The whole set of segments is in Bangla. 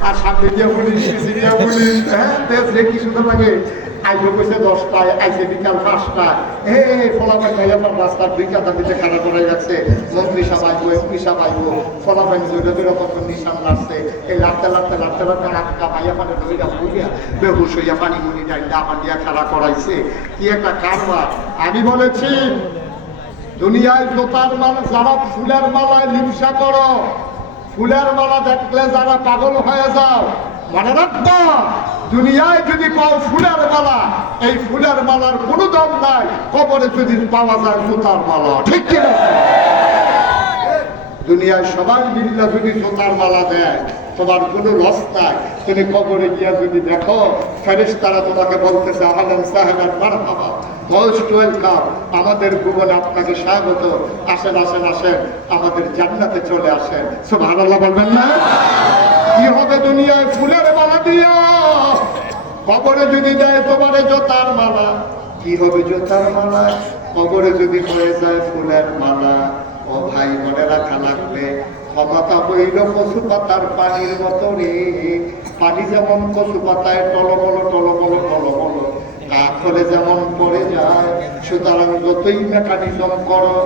আর সামনে দিয়া পুলিশ দিয়া পুলিশ হ্যাঁ? কি সুন্দর লাগে? আইসো কইছে দশটায় আইসে বিকাল ভাই আমার রাস্তার দুই দিতে খাড়া করে রাখছে মন্ত্রী এমপি নিশান লাগছে এই লাটতে লাটতে লাটতে লাটতে আটকা ভাইয়া বেহুশ হইয়া পানি মুনি আমার দিয়া খাড়া করাইছে। কি একটা কারবার। আমি বলেছি, দুনিয়ায় জোতার মালা, যারা ফুলের মালায় লিপসা করো, ফুলের মালা দেখলে যারা পাগল হয়ে যাও, মনে রাখবা। দুনিয়ায় যদি পাও ফুলের মালা, এই ফুলের মালার কোনো দাম নাই, কবরে যদি পাওয়া যায় জুতার মালা। ঠিক কিনা দুনিয়ায় সবাই মিলিলা যদি জোতার মালা দেয়, তোমার কোনো লস নাই। তুমি কবরে গিয়া যদি দেখো ফেরেস তারা তোমাকে বলতেছে, আহলান সাহেবের মারহাবা। মোস্ট ওয়েলকাম আমাদের ভুবনে আপনাকে স্বাগত। আসেন আসেন আসেন। আমাদের জান্নাতে চলে আসেন। সুবহানাল্লাহ বলবেন না? কি হবে দুনিয়ায় ফুলের মালা দিয়া। কবরে যদি দেয় তোমারে জোতার মালা, কি হবে জোতার মালা? কবরে যদি হয়ে যায় ফুলের মালা, ও ভাই, মনে রাখা লাগবে, ক্ষমতা হইল কচু পাতার পানির মতো রে। পানি যেমন কচু পাতায় টলমল টলমল টলমল কাঠলে যেমন পড়ে যায়, সুতরাং যতই মেকানিজম করো,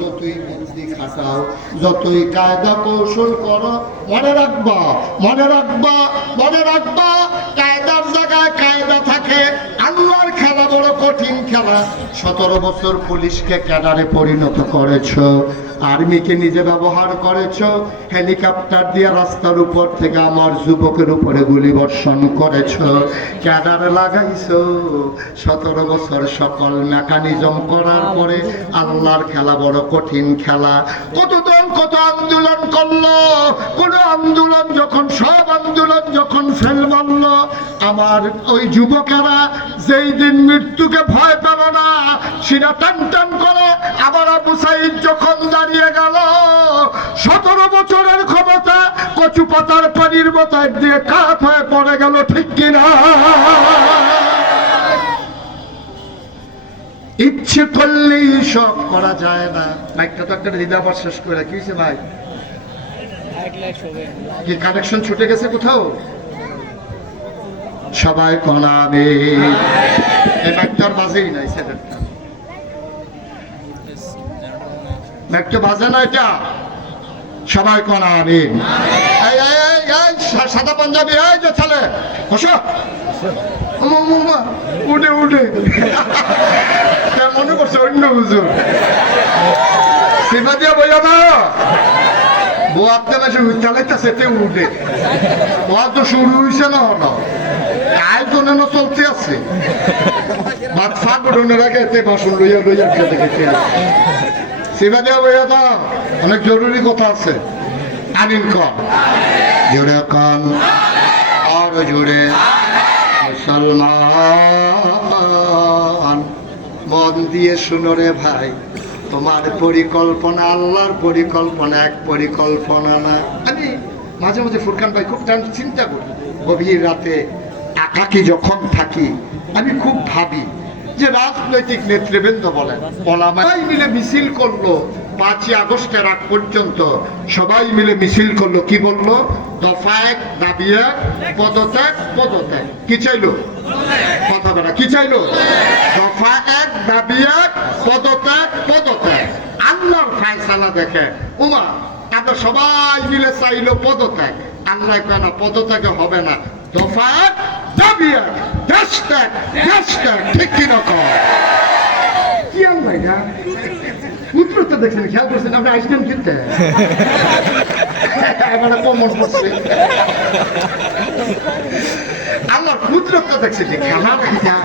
যতই বুদ্ধি খাটাও, যতই কায়দা কৌশল করো, মনে রাখবা মনে রাখবা মনে রাখবা, কায়দার জায়গায় কায়দা থাকে, আল্লাহর খেলা বড় কঠিন খেলা। সতেরো বছর পুলিশকে ক্যাডারে পরিণত করেছ আর্মিকে নিজে ব্যবহার করেছ? হেলিকপ্টার দিয়ে রাস্তার উপর থেকে আমার যুবকের উপরে গুলি বর্ষণ করেছ। ক্যাডারে লাগাইছো। সতেরো বছর সকল মেকানিজম করার পরে আল্লাহর খেলা বড় কঠিন খেলা। কত দল কত আন্দোলন করল? কোন আন্দোলন যখন, সব আন্দোলন যখন ফেল মারল, আমার ওই যুবকেরা যেই দিন মৃত্যুকে ভয় পেল না, সেটা টান টান করে আবার আবু সাইদ যখন দাঁড়িয়ে গেল। সতেরো বছরের ক্ষমতা কচু পাতার পানির মতো দিয়ে কাত হয়ে পড়ে গেল, ঠিক কিনা? ইচ্ছে করলেই সব করা যায় না। মাইকটা তো একটা দিদা আবার শেষ করে কি হয়েছে ভাই? কি কানেকশন ছুটে গেছে কোথাও? সবাই কনাবে এই মাইকটার বাজেই নাই সেটারটা মাইকটা বাজে না এটা? সবাই এই এই সাদা পাঞ্জাবি এই যে ছেলে আমা, আমা, আমা, উঠে উঠে। তা মনে করছে অন্য হুজুর। সিফা দিয়া বইয়া না বোয়াতে মাসে চালাইতেছে তে উঠে। বোয়া তো শুরু হইছে না হলো। আয়োজন এনে চলতে আছে। ভাত ফাঁক উঠোনের আগে এতে বাসন লইয়া লইয়া খেতে খেতে। অনেক জরুরি কথা আছে। আমিন কন কন, আরও জুড়ে মুসলমান। মন দিয়ে শুনো রে ভাই, তোমার পরিকল্পনা আল্লাহর পরিকল্পনা, এক পরিকল্পনা না। আমি মাঝে মাঝে ফুরকান ভাই খুব টান চিন্তা করি। গভীর রাতে একাকি যখন থাকি, আমি খুব ভাবি যে রাজনৈতিক নেতৃবৃন্দ বলেন, ওলামাই মিলে মিছিল করল পাঁচই আগস্টের আগ পর্যন্ত। সবাই মিলে মিছিল করল, কি বলল? দফা এক দাবি এক পদত্যাগ পদত্যাগ। কি চাইলো? কথা বলা। কি চাইলো? দফা এক দাবি এক পদত্যাগ পদত্যাগ। আল্লাহর ফায়সালা দেখে উমা আমরা সবাই মিলে চাইলো পদত্যাগ। আল্লাহ কয় না, পদত্যাগে হবে না। দফা এক দাবি এক ঠিক কীরকম কি আল্লাহ না? দেখছেন খেয়াল করছেন আপনি আইসক্রিম কিনতে এবারে কোমর পড়ছে আল্লাহর দেখছি যে খেলা দেখা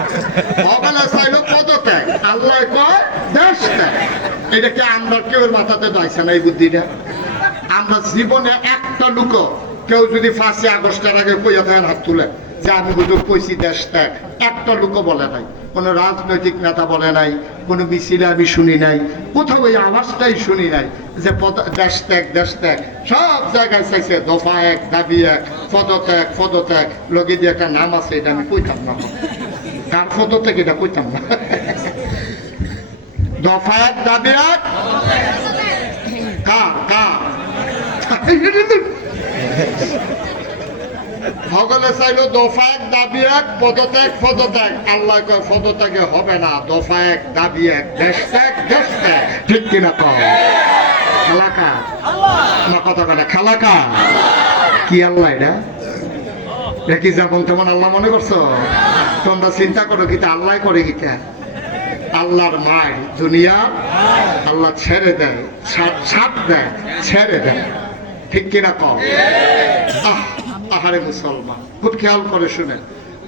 অবেলা চাইলো পদত্যাগ। আল্লাহ কয় দেশ ত্যাগ। এটা কি আমরা কেউ মাথাতে দাইছে না এই বুদ্ধিটা? আমরা জীবনে একটা লুক কেউ যদি ফাঁসি আগস্টের আগে কইয়া থাকেন হাত তুলে। যে আমি হুজুর কইছি দেশ ত্যাগ একটা লোক বলে নাই, কোন রাজনৈতিক নেতা বলে নাই, কোনো মিছিলে আমি শুনি নাই, কোথাও ওই আওয়াজটাই শুনি নাই যে দেশ ত্যাগ দেশ ত্যাগ, সব জায়গায় চাইছে দফা এক, দাবি এক, পদত্যাগ পদত্যাগ, লগে দিয়ে একটা নাম আছে, এটা আমি কইতাম না। কার পদত্যাগ এটা কইতাম না। দফা এক, দাবি এক। কার কার? সকলে চাইলো দফা এক, দাবি এক, পদত্যাগ পদত্যাগ। আল্লাহ কয়, পদত্যাগে হবে না, দফা এক, দাবি এক, দেশ ত্যাগ দেশ ত্যাগ ঠিক কিনা কম খালাকা কথা কথা খালাকা কি আল্লাহ এটা? কি যেমন তেমন আল্লাহ মনে করছ? তোমরা চিন্তা করো কিতা আল্লাহ করে কিতা আল্লাহর মায় দুনিয়া, আল্লাহ ছেড়ে দেয় ছাড় দেয়, ছেড়ে দেয়। ঠিক কিনা কম আহ আহারে মুসলমান। খুব খেয়াল করে শুনেন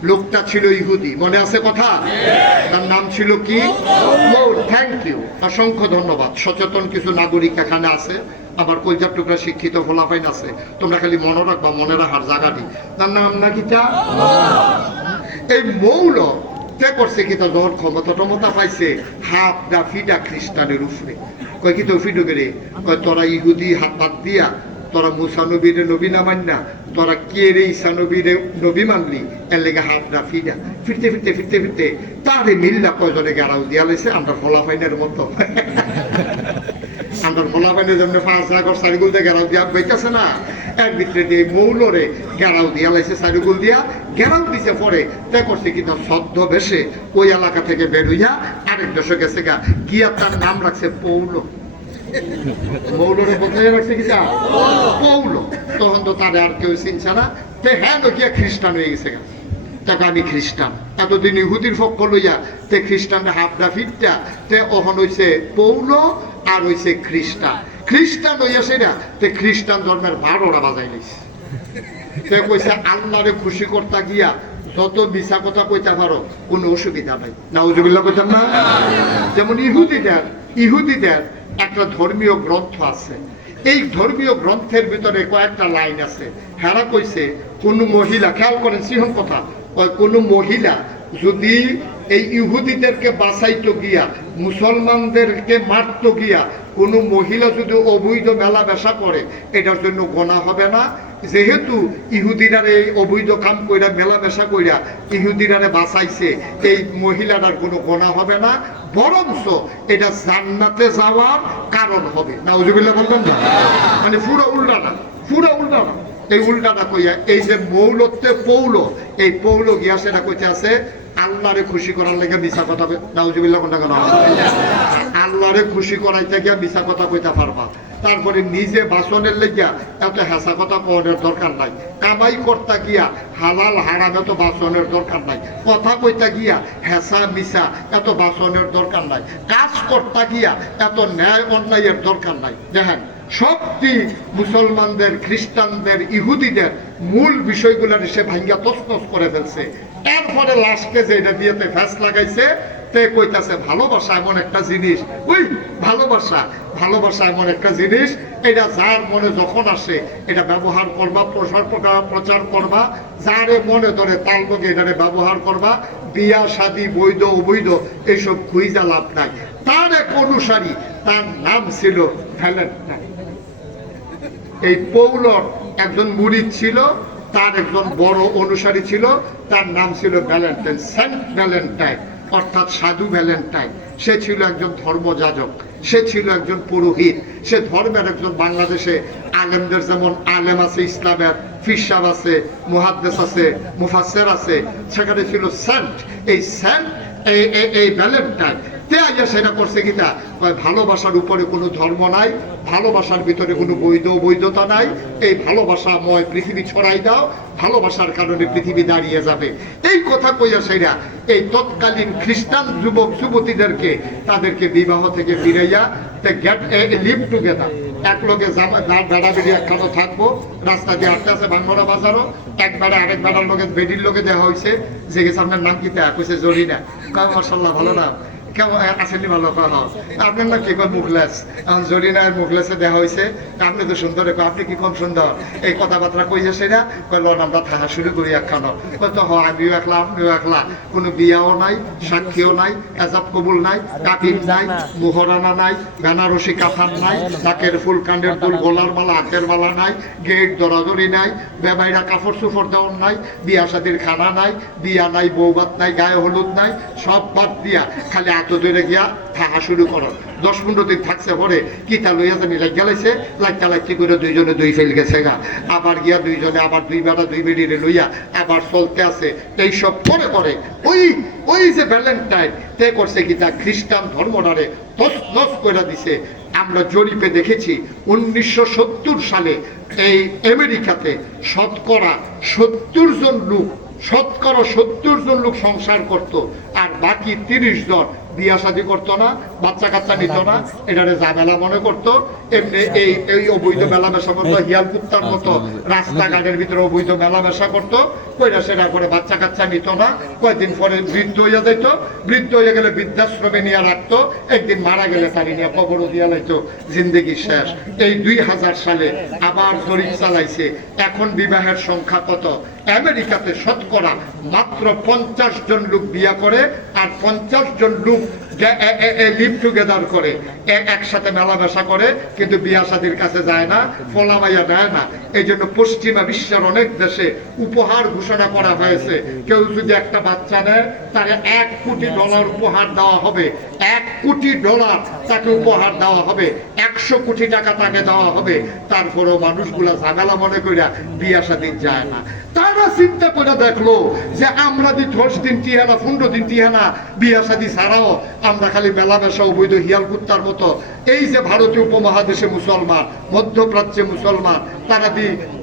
লোকটা ছিল ইহুদি। মনে আছে কথা? তার নাম ছিল কি? থ্যাংক ইউ অসংখ্য ধন্যবাদ। সচেতন কিছু নাগরিক এখানে আছে। আবার কলজার টুকরা শিক্ষিত ফোলাফাইন আছে। তোমরা খালি মনে রাখবা, মনে রাখার জায়গাটি তার নাম নাকি তা? এই মৌল তে করছে কি তার যখন ক্ষমতা টমতা পাইছে? হাফ দা ফিডা খ্রিস্টানের উপরে কয় কি তো ফিডো গেলে কয় তোরা ইহুদি হাত পাত দিয়া তোরা মুসা নবীরে নবী না মান না তোরা কে রে ঈসা নবীরে নবী মানলি? এর লেগে হাফ দা ফিডা ফিরতে ফিরতে ফিরতে ফিরতে তারে মিল্লা কয়জনে গেরাও দিয়া লাইছে? আমরা ফলাফাইনের মতো। আমরা ফলাফাইনের জন্য পাঁচ আগর সারিগুল দিয়ে গেরাও দিয়া বইতেছে না। এর ভিতরে দিয়ে মৌলরে গেরাও দিয়া লাইছে সারিগুল দিয়া গেরাও দিছে পরে তে করছে কিন্তু সদ্য বেশে ওই এলাকা থেকে বের হইয়া আরেক দেশে গেছে গা গিয়া তার নাম রাখছে পৌল। মৌলরে বদলে রাখছে কি যা পৌল তখন তো তার আর কেউ চিনছে না? তে হ্যাঁ গিয়া খ্রিস্টান হয়ে গেছে তাকে আমি খ্রিস্টান এতদিন ইহুদির পক্ষ লইয়া তে খ্রিস্টানরা হাফডা ফিরটা তে অহন হইছে পৌল আর হইছে খ্রিস্টান খ্রিস্টান হইয়া সেটা তে খ্রিস্টান ধর্মের বারোটা বাজাই লইছে তে কইছে আল্লাহরে খুশি করতা গিয়া। যত মিছা কথা কইতে পারো কোনো অসুবিধা নাই। না কইতাম না যেমন ইহুদিদের ইহুদিদের একটা ধর্মীয় গ্রন্থ আছে। এই ধর্মীয় গ্রন্থের ভিতরে কয়েকটা লাইন আছে। হেরা কইছে, কোন মহিলা খেয়াল করেন সিহন কথা। কোন মহিলা যদি এই ইহুদিদেরকে বাঁচাইতো গিয়া, মুসলমানদেরকে মারতো গিয়া, কোনো মহিলা যদি অবৈধ মেলা বেসা করে, এটার জন্য গোনা হবে না। যেহেতু ইহুদিরারে এই অবৈধ কাম কইরা, মেলামেশা কইরা ইহুদিরারে বাঁচাইছে, এই মহিলাটার কোনো গোনা হবে না, বরঞ্চ এটা জান্নাতে যাওয়ার কারণ হবে। না উজুবিল্লা বলবেন না? মানে পুরো উল্টা না পুরো উল্টা না এই উল্টাটা কইয়া, এই যে মৌলত্বে পৌল, এই পৌল গিয়া সেটা কইতে আছে আল্লাহরে খুশি করার লেগে মিশা কথা নাউজুবিল্লাহ কোনটা কেন আল্লাহরে খুশি করাইতে গিয়া মিশা কথা কইতে পারবা। তারপরে নিজে বাসনের লেগিয়া এত হেসা কথা কওয়ার দরকার নাই। কামাই করতে গিয়া হালাল হারাম এত বাসনের দরকার নাই। কথা কইতে গিয়া হেসা মিশা এত বাসনের দরকার নাই। কাজ করতে গিয়া এত ন্যায় অন্যায়ের দরকার নাই। দেখেন সবটি মুসলমানদের, খ্রিস্টানদের, ইহুদিদের মূল বিষয়গুলোর সে ভাঙ্গা তসনস করে ফেলছে। এরপরে লাস্টে যে এটা দিয়েতে ফ্যাস লাগাইছে, তে কইতাছে ভালোবাসা এমন একটা জিনিস। ওই ভালোবাসা ভালোবাসা এমন একটা জিনিস, এটা যার মনে যখন আসে, এটা ব্যবহার করবা, প্রসার প্রচার করবা, যারে মনে ধরে তার লোকে এটারে ব্যবহার করবা, বিয়া, শাদী, বৈধ, অবৈধ, এইসব খুঁজা লাভ নাই। তার এক অনুসারী, তার নাম ছিল ভ্যালেন্টাইন। এই পৌলর একজন মুরিদ ছিল, তার একজন বড় অনুসারী ছিল, তার নাম ছিল ভ্যালেন্টাইন, সেন্ট ভ্যালেন্টাইন, অর্থাৎ সাধু ভ্যালেন্টাইন। সে ছিল একজন ধর্মযাজক, সে ছিল একজন পুরোহিত, সে ধর্মের একজন বাংলাদেশে আলেমদের যেমন আলেম আছে, ইসলামের ফিসাব আছে, মুহাদ্দেস আছে মুফাসের আছে, সেখানে ছিল সেন্ট। এই সেন্ট এই ভ্যালেন্টাইন তে আইয়া সেটা করছে কয়, ভালোবাসার উপরে কোনো ধর্ম নাই, ভালোবাসার ভিতরে কোনো বৈধ বৈধতা নাই, এই ভালোবাসাময় পৃথিবী ছড়াই দাও, ভালোবাসার কারণে পৃথিবী দাঁড়িয়ে যাবে। এই কথা কইয়া সেরা এই তৎকালীন খ্রিস্টান যুবক যুবতীদেরকে তাদেরকে বিবাহ থেকে ফিরাইয়া গেট লিভ টুগেদার এক লোকে বেড়া বেড়ি একখানো থাকব, রাস্তা দিয়ে হাঁটতে আছে বাংলা বাজারও। এক বেড়া আরেক বেড়ার লোকে বেডির লোকে দেওয়া হয়েছে যে গেছে আপনার নাম কি তা? কইছে জরিনা। কয় মার্শাল্লাহ ভালো নাম। কেমন আসেননি ভালো কথা আপনার না কি? কয় মুখলেস? এখন জরিনার মুখলেসে দেওয়া হয়েছে। আপনি তো সুন্দর আপনি কি কম সুন্দর? এই কথাবার্তা কইছে সেটা কইল আমরা থাকা শুরু করি একখানো তো হ আমিও একলা আপনিও একলা। কোনো বিয়াও নাই, সাক্ষীও নাই, এজাব কবুল নাই কাপির নাই, মোহরানা নাই, বেনারসি কাফান নাই, নাকের ফুল, কাণ্ডের ফুল, গোলার মালা, হাতের মালা নাই, গেট দরাদরি নাই, বেমাইরা কাপড় চোপড় দেওয়ার নাই, বিয়া শাদির খানা নাই, বিয়া নাই, বৌবাত নাই, গায়ে হলুদ নাই, সব বাদ দিয়া, খালি এত দূরে গিয়া থাকা শুরু করো। দশ পনেরো দিন থাকছে পরে কিতা লইয়া জানি লাগ গেলাইছে লাগতে লাগতে করে দুইজনে দুই ফেল গেছে গা। আবার গিয়া দুইজনে, আবার দুই বেড়া দুই বেড়িরে লইয়া আবার চলতে আছে। এইসব পরে পরে ওই ওই যে ভ্যালেন্টাইন তে করছে কি তা খ্রিস্টান ধর্মটারে তস নস করে দিছে। আমরা জরিপে দেখেছি উনিশশো সত্তর সালে এই আমেরিকাতে শতকরা সত্তর জন লোক, শতকরা সত্তর জন লোক সংসার করত, আর বাকি তিরিশ জন বিয়া শাদী করতো না বাচ্চা কাচ্চা নিত না এটারে ঝামেলা মনে করতো। এমনি এই এই অবৈধ মেলামেশা করতো হিয়াল কুত্তার মতো রাস্তাঘাটের ভিতরে অবৈধ মেলামেশা করতো কইরা সেটা করে বাচ্চা কাচ্চা নিত না। কয়েকদিন পরে বৃদ্ধ হইয়া যাইতো বৃদ্ধ হয়ে গেলে বৃদ্ধাশ্রমে নিয়ে রাখতো একদিন মারা গেলে তারি নিয়ে কবর দিয়া লাইতো জিন্দগি শেষ। এই দুই হাজার সালে আবার জরিপ চালাইছে এখন বিবাহের সংখ্যা কত? আমেরিকাতে শতকরা মাত্র পঞ্চাশ জন লোক বিয়া করে আর পঞ্চাশ জন লোক লিভ টুগেদার করে। একসাথে মেলামেশা করে, কিন্তু বিয়া শাদির কাছে যায় না ফলামাইয়া দেয় না। এই জন্য পশ্চিমা বিশ্বের অনেক দেশে উপহার ঘোষণা করা হয়েছে। কেউ যদি একটা বাচ্চা নেয়, তাকে এক কোটি ডলার উপহার দেওয়া হবে। এক কোটি ডলার তাকে উপহার দেওয়া হবে। একশো কোটি টাকা তাকে দেওয়া হবে। তারপরেও মানুষগুলা ঝামেলা মনে করিয়া বিয়া শাদী যায় না। তারা চিন্তা করে দেখল যে আমরা দি দশ দিন টিহানা পনেরো দিন টিহানা, বিয়া সাদি ছাড়াও আমরা খালি মেলা বেসা অবৈধ হিয়াল কুত্তার মতো। এই যে ভারতীয় উপমহাদেশে মুসলমান, মধ্যপ্রাচ্যে মুসলমান তারা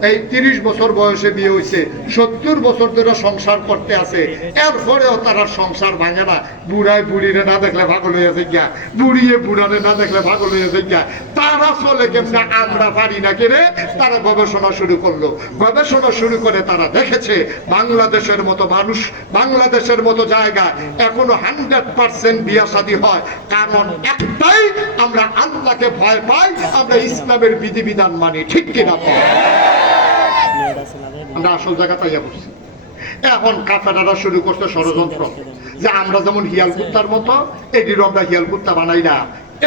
এই তিরিশ বছর বয়সে বিয়ে হয়েছে সত্তর বছর ধরে সংসার করতে আছে। এরপরেও তারা সংসার ভাঙে না। বুড়ায় বুড়িরে না দেখলে ভাগল হয়ে গিয়া বুড়িয়ে বুড়ারে না দেখলে ভাগল হয়ে গিয়া তারা চলে কেমনে আমরা পারি না কেড়ে তারা গবেষণা শুরু করল। গবেষণা শুরু করে তারা দেখেছে, বাংলাদেশের মতো মানুষ, বাংলাদেশের মতো জায়গা, এখনও হান্ড্রেড পার্সেন্ট বিয়া শাদী হয়। কারণ একটাই, আমরা আল্লাহকে ভয় পাই, আমরা ইসলামের বিধিবিধান মানি, ঠিক কিনা আমরা আসল জায়গা পাইয়া বসছি। এখন কাফেরারা শুরু করছে ষড়যন্ত্র। যে আমরা যেমন হিয়াল কুত্তার মতো এটির হিয়াল কুত্তা বানাই না।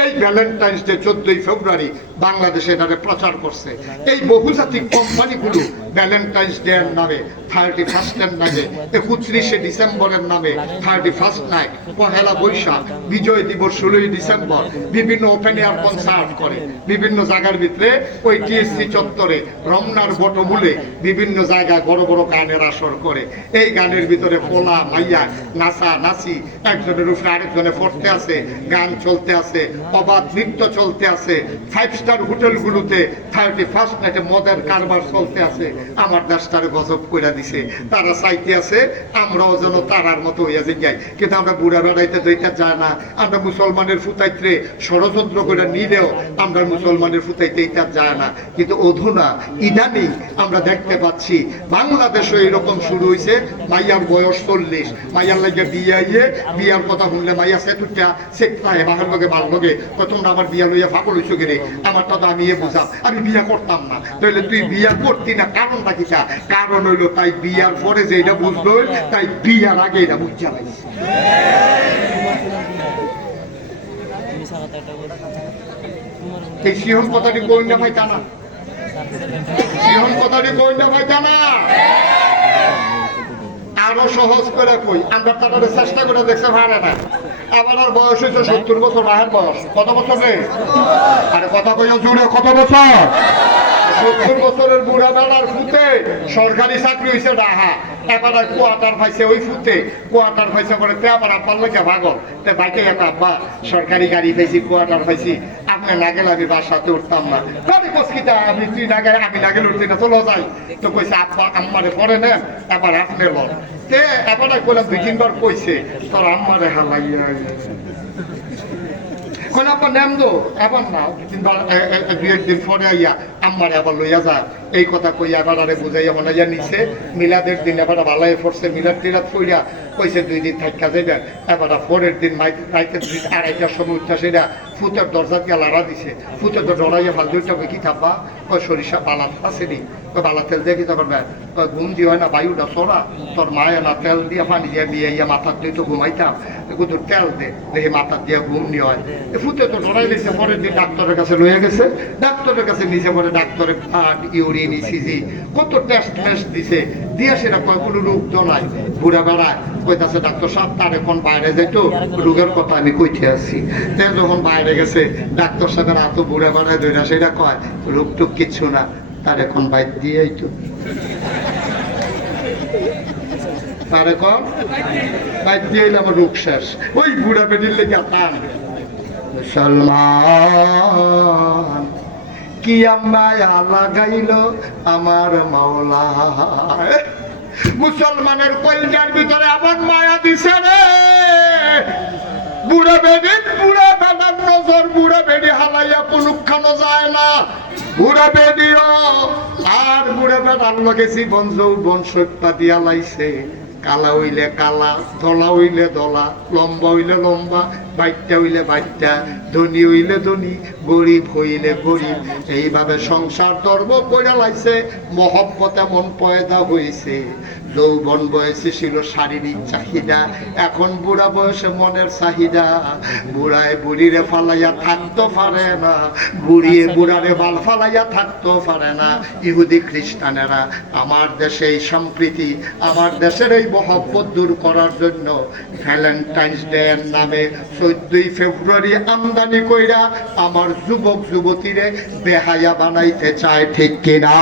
এই ভ্যালেন্টাইন্স ডে চোদ্দই ফেব্রুয়ারি বাংলাদেশে এটারে প্রচার করছে। এই বহুজাতিক কোম্পানিগুলো ভ্যালেন্টাইন্স ডে এর নামে থার্টি ফার্স্টের নামে, একত্রিশে ডিসেম্বরের নামে thirty first night Pohela Boishakh, Bijoy Dibosh ষোলোই ডিসেম্বর, বিভিন্ন ওপেন এয়ার কনসার্ট করে। বিভিন্ন জায়গার ভিতরে ওই টিএসসি চত্বরে, রমনার বটমূলে বিভিন্ন জায়গায় বড় বড় গানের আসর করে। এই গানের ভিতরে পোলা, মাইয়া, নাচা, নাচি, একজনের উপরে আরেকজনে পড়তে আছে গান চলতে আছে অবাধ নৃত্য চলতে আছে। ফাইভ স্টার হোটেলগুলোতে থার্টি ফার্স্ট নাইটে মদের কারবার চলতে আছে। আমার দেশটারে গজব করে দিছে। তারা চাইতে আছে, আমরাও যেন তারার মতো হইয়া যে যাই কিন্তু আমরা বুড়া বেড়াইতে দইটা যায় না। আমরা মুসলমানের ফুতাইতে ষড়যন্ত্র করে নিলেও আমরা মুসলমানের ফুতাইতে এটা যায় না। কিন্তু অধুনা, ইদানিং আমরা দেখতে পাচ্ছি বাংলাদেশও এরকম শুরু হয়েছে মাইয়ার বয়স চল্লিশ। মাইয়ার লাগে বিয়ে বিয়ার কথা শুনলে মাইয়া সে তুটা শেখায় বাহার লগে বার লগে তোমরা আমার বিয়া লইয়া ফাঁকল হইছো গেলে আমারটা তো আমি এ বুঝাম। আমি বিয়া করতাম না। তাহলে তুই বিয়া করতি না, কারণটা কি তা? কারণ হইল তাই বিয়ার পরে যে এটা বুঝলো, তাই বিয়ার আগে এটা বুঝতে তোমার এই সিহন কথাটি কই না ভাই জানা? সিহন কথাটি কই না ভাই জানা? আরও সহজ করে কই? আমরা তাদের চেষ্টা করে দেখতে পারে না আমার বয়স হয়েছে সত্তর বছর বাহের বয়স। কত বছর রে? আরে কথা কইও জুড়ে, কত বছর? সত্তর বছরের বুড়া বেড়ার ফুতে সরকারি চাকরি হয়েছে ডাহা। কোয়ার্টার পাইছে ওই ফুতে কোয়ার্টার পাইছে করে তে আবার আব্বার লেগে ভাগল তে বাইকে আব্বা, সরকারি গাড়ি পাইছি, কোয়ার্টার পাইছি। আপনি না আমি বাসাতে উঠতাম না। তবে কসকিটা, আমি তুই না আমি না উঠতে না, চলো যাই। তো কইছে, আব্বা, আম্মারে পরে না এবার আপনি লন। তে এবার কইলাম, দুই তিনবার কইছে, তোর আম্মারে হালাইয়া কোন আপনার নাম দো। এবার না দুই একদিন পরে আইয়া আম্মারে আবার লইয়া যায় এই কথা কইয়া আরে বুঝাইয়া হনাইয়া নিছে। মিলাদের দিন এবার মিলাদ টিলাদ কইছে দুই দিন থাকা যাইবে। এবার পরের দিন রাইতে দুই আড়াইটার সময় উঠা সেটা ফুতের দরজা দিছে। ফুতের দুইটা কি থাকবা সরিষা বালা আসেনি কই বালা তেল দিয়ে কি তখন ঘুম না বায়ুটা সরা তোর মায়ে না তেল দিয়ে পানি দিয়ে নিয়ে ইয়া মাথার দিয়ে তো ঘুমাইতাম। কিন্তু তেল দে, দেখে মাথার দিয়ে ঘুম নিয়ে হয় ফুতে তো ডরাই নিছে পরের দিন ডাক্তারের কাছে লইয়া গেছে। ডাক্তারের কাছে নিচে পরে ডাক্তারের ব্লাড ইউরিন ইসিজি কত টেস্ট টেস্ট দিছে। দিয়ে সেটা কয়, কোনো রোগ নাই। ঘুরে বেড়ায়, কইতাছে, ডাক্তার সাহেব, তার এখন বাইরে যাইতো। রোগের কথা আমি কইতে আছি তে যখন বাইরে গেছে, ডাক্তার সাহেবের এত ঘুরে বেড়ায় ধরে সেটা কয়, রোগ টুক কিচ্ছু না, তার এখন বাইর দিয়েই তো। তার এখন বাইর দিয়ে এলাম রোগ শেষ। ওই বুড়া বেডির লেগে টান। মুসলমান কি মায়া লাগাইল আমার মাওলা? মুসলমানের কলজার ভিতরে এমন মায়া দিছে রে। বুড়া বেডি বুড়া বেড়ার নজর, বেডি হালাইয়া পুনুক্ষানো যায় না। দিয়া লাইছে। কালা হইলে কালা, ধলা হইলে ধলা, লম্বা হইলে লম্বা বাইটটা হইলে বাইটটা ধনী হইলে ধনী গরিব হইলে গরিব। এইভাবে সংসার ধর্ম করে লাইছে মহব্বত এমন পয়দা হয়েছে যৌবন বয়সে ছিল শারীরিক চাহিদা এখন বুড়া বয়সে মনের চাহিদা। বুড়ায় বুড়িরে ফালাইয়া থাকতে পারে না বুড়িয়ে বুড়ারে বাল ফালাইয়া থাকতে পারে না। ইহুদি খ্রিস্টানেরা আমার দেশে এই সম্প্রীতি আমার দেশের এই মহব্বত দূর করার জন্য ভ্যালেন্টাইন্স ডে এর নামে চোদ্দই ফেব্রুয়ারি আমদানি কইরা আমার যুবক যুবতীরে বেহায়া বানাইতে চায় ঠিক কিনা?